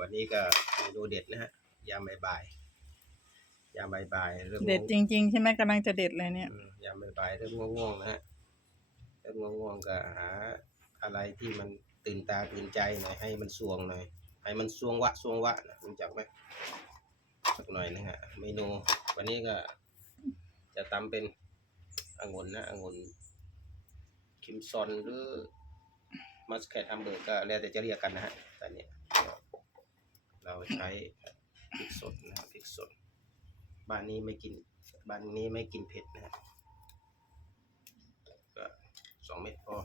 วันนี้ก็เมนูเด็ดนะฮะยามบ่ายๆยามบ่ายๆเริ่มเด็ดจริง ๆ ใช่ไหมกำลังจะเด็ดเลยเนี่ยอืมยามบ่ายๆเริ่มง่วงๆนะฮะเริ่มง่วงๆก็หาอะไรที่มันตื่นตาตื่นใจหน่อยให้มันสวงหน่อยให้มันสวงวะสวงวะนะรู้จักไหมสักหน่อยนะฮะเมนู วันนี้ก็ จะตำเป็นองุ่นนะองุ่นคิมซอนหรือ มัสแคทฮัมเบอร์ก็แล้วแต่จะเรียกกันนะฮะแต่เนี้ย เราใช้พริกสดนะฮะพริกสด บ้านนี้ไม่กินบ้านนี้ไม่กินเผ็ดนะฮะก็สองเม็ดพอ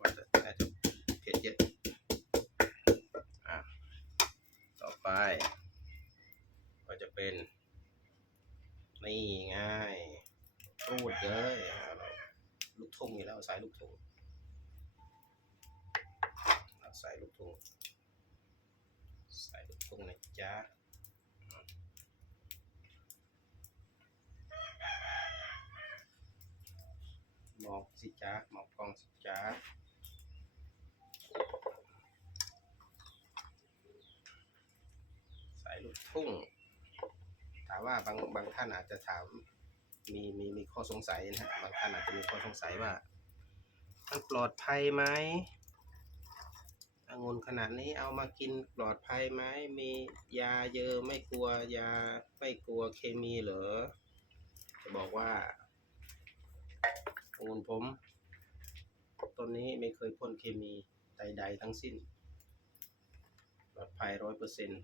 ว่าจะน่เผ็ดเยอะ อะ ต่อไป ก็จะเป็น นี่ไง่ายรูดเลยอะเราลูกทุ่ง อยู่แล้วสายลูกทุ่งเราใส่ลูกทุ่งใส่ลูกทุ่งนะจ๊ะหมอกสิจ๊ะหมอกกองสิจ๊ะสายลูกทุ่ง ถามว่าบางบางท่านอาจจะถาม มีมีมีข้อสงสัยนะฮะบางท่านอาจจะมีข้อสงสัยว่ามันปลอดภัยไหมองุ่นขนาดนี้เอามากินปลอดภัยไหมมียาเยอะไม่กลัวยาไม่กลัวเคมีเหรอจะบอกว่าองุ่นผมต้นนี้ไม่เคยพ่นเคมีใดๆทั้งสิ้น ปลอดภัยร้อยเปอร์เซ็นต์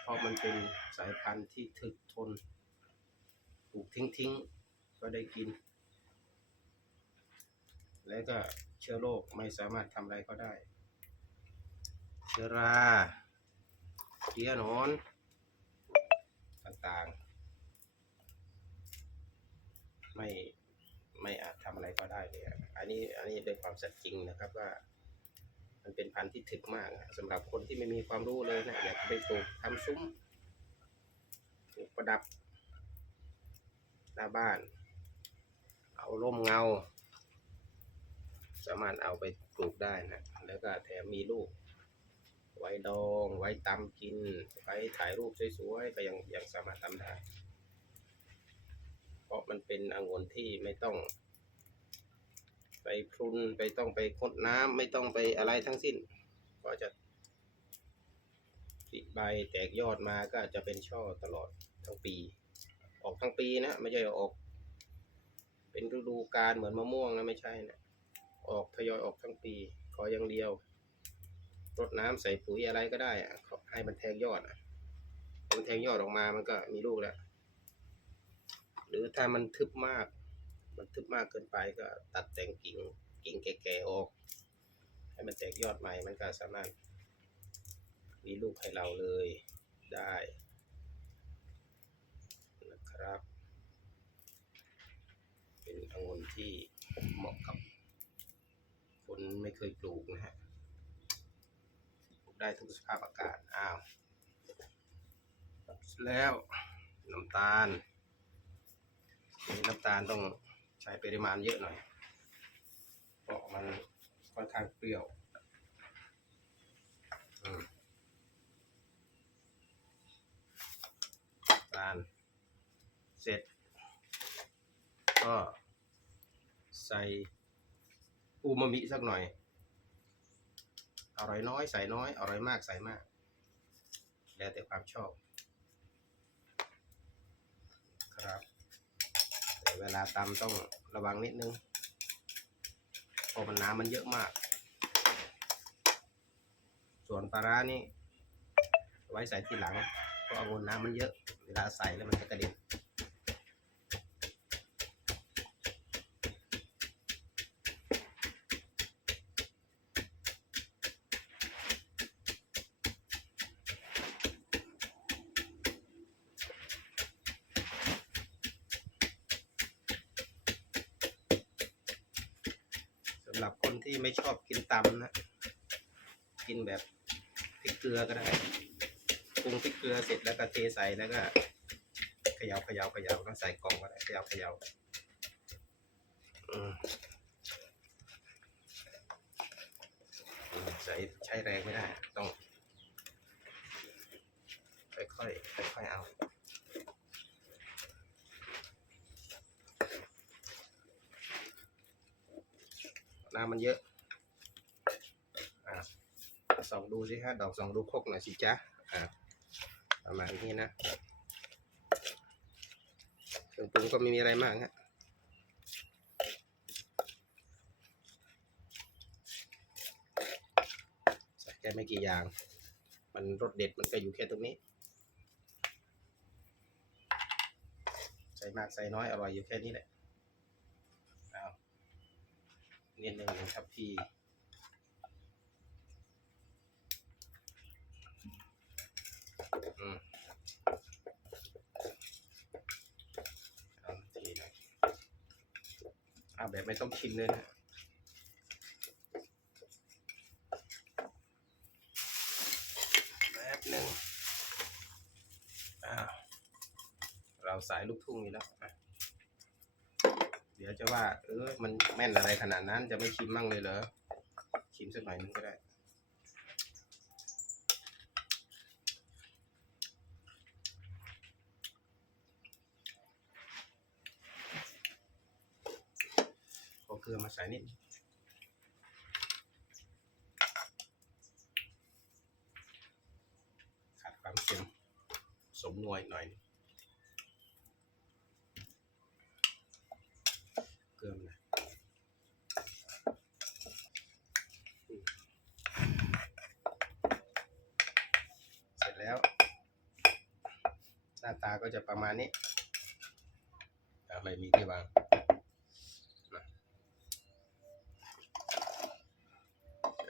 เพราะมันเป็นสายพันธุ์ที่ถึกทน ลูกทิ้งทิ้งๆก็ได้กิน และก็เชื้อโรคไม่สามารถทำอะไรก็ได้ เชื้อราเพี้ยนอน ต่างๆ ไม่ไม่อาจทำอะไรก็ได้เลยอันนี้อันนี้ด้วยความสัตย์จริงนะครับว่ามันเป็นพันธุ์ที่ถึกมากสำหรับคนที่ไม่มีความรู้เลยนะอยากไปปลูกทำซุ้มปลูกประดับ หน้าบ้าน เอาร่มเงา สามารถเอาไปปลูกได้นะ แล้วก็แถมมีลูก ไว้ดอง ไว้ตำกิน ไว้ถ่ายรูปสวยๆ ก็ยังยังสามารถทำได้ เพราะมันเป็นองุ่นที่ไม่ต้องไปพรุนไปต้องไปคดน้ำไม่ต้องไปอะไรทั้งสิ้น ก็จะติดใบแตกยอดมาก็จะเป็นช่อตลอดทั้งปี ออกทั้งปีนะไม่ใช่ออก เป็นฤดูกาลเหมือนมะม่วงนะไม่ใช่นะออกทยอยออกทั้งปี ขออย่างเดียวรดน้ำใส่ปุ๋ยอะไรก็ได้อะขอให้มันแทงยอดอะมันแทงยอดออกมามันก็มีลูกแล้ว หรือถ้ามันทึบมาก มันทึบมากเกินไปก็ตัดแต่งกิ่งกิ่งแก่ๆออก ให้มันแตกยอดใหม่มันก็สามารถมีลูกให้เราเลยได้ นะครับ เป็นองุ่นที่เหมาะกับ คนไม่เคยปลูกนะฮะปลูกได้ทุกสภาพอากาศ อ้าว แล้วน้ำตาลน,น้ำตาลต้องใช้ปริมาณเยอะหน่อย เพราะมันค่อนข้างเปรี้ยวอืมน้ำตาล เสร็จ ก็ใส่อูมามิสักหน่อย อร่อยน้อยใส่น้อย อร่อยมากใส่มาก แล้วแต่ความชอบ ครับ แต่เวลาตำต้องระวังนิดนึงเพราะมันน้ำมันเยอะมาก ส่วนปลาร้านี่ไว้ใส่ทีหลังเพราะอวนน้ำมันเยอะ เวลาใส่แล้วมันจะกระเด็นำหรับคนที่ไม่ชอบกินตำนะ กินแบบพริกเกลือก็ได้ปรุงพริกเกลือเสร็จแล้วก็เทใส่แล้วก็ขย่าเขย่าเขย่าต้องใส่กล่องก็ได้เขย่าเขย่าใช้ใช้แรงไม่ได้ ต้องค่อยๆค่อยๆเอา มันเยอะอ่าสองดูสิฮะดอกสองดูครกหน่อยสิจ๊ะอ่าประมาณนี้นะเครื่องปรุงก็ไม่มีอะไรมากฮะใส่แค่ไม่กี่อย่าง มันรสเด็ดมันก็อยู่แค่ตรงนี้ ใส่มากใส่น้อยอร่อยอยู่แค่นี้แหละเอา เนียนหนึ่งหนึ่งทัพพีอืมเอาทีหน่อยเอาแบบไม่ต้องชิมเลยนะแป๊บหนึ่งอ้าวเราสายลูกทุ่งอยู่แล้ว เดี๋ยวจะว่า เออมันแม่นอะไรขนาดนั้นจะไม่ชิมมั่งเลยเหรอ ชิมสักหน่อยนึงก็ได้ ขอเกลือมาใส่นิดขาดความเค็มสมนวยหน่อยนึงเกลือมันนะอืมเสร็จแล้ว หน้าตา ก็จะประมาณนี้ไม่มีที่วาง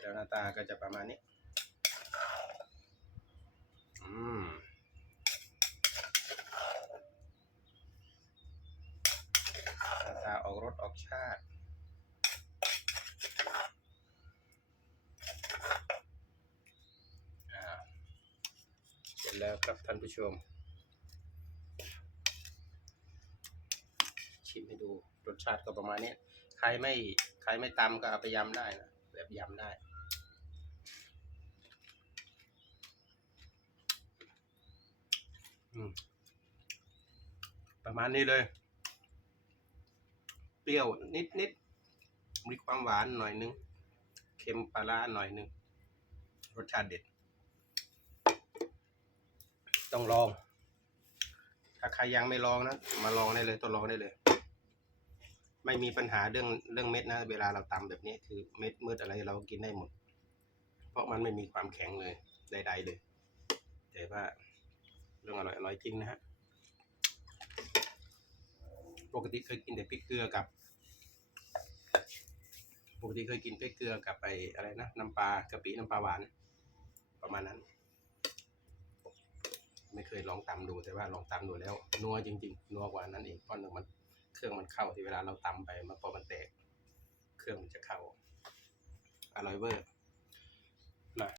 แล้วหน้าตาก็จะประมาณนี้อืมหน้าตาออกรสออกชาติเสร็จแล้วครับท่านผู้ชม ชิมให้ดูรสชาติก็ประมาณนี้ใครไม่ใครไม่ตำก็เอาไปยำได้นะแบบยำได้ประมาณนี้เลย เปรี้ยวนิดนิดมีความหวานหน่อยนึง เค็มปลาร้าหน่อยนึง รสชาติเด็ด ต้องลอง ถ้าใครยังไม่ลองนะ มาลองได้เลยต้องลองได้เลย ไม่มีปัญหาเรื่องเรื่องเม็ดนะ เวลาเราตำแบบนี้คือเม็ดมืดอะไรเรากินได้หมด เพราะมันไม่มีความแข็งเลยใดๆเลยแต่ว่าเรื่องอร่อยอร่อยจริงนะฮะปกติเคยกินแต่พริกเกลือกับ ปกติเคยกินพริกเกลือกับไปอะไรนะน้ำปลากะปิน้ำปลาหวาน ประมาณนั้น ไม่เคยลองตำดูแต่ว่าลองตำดูแล้วนัวจริง ๆ นัวกว่านั้นเองเพราะหนึ่งมัน เครื่องมันเข้าที่เวลาเราตำไปมันพอมันแตก เครื่องมันจะเข้าอร่อยเวอร์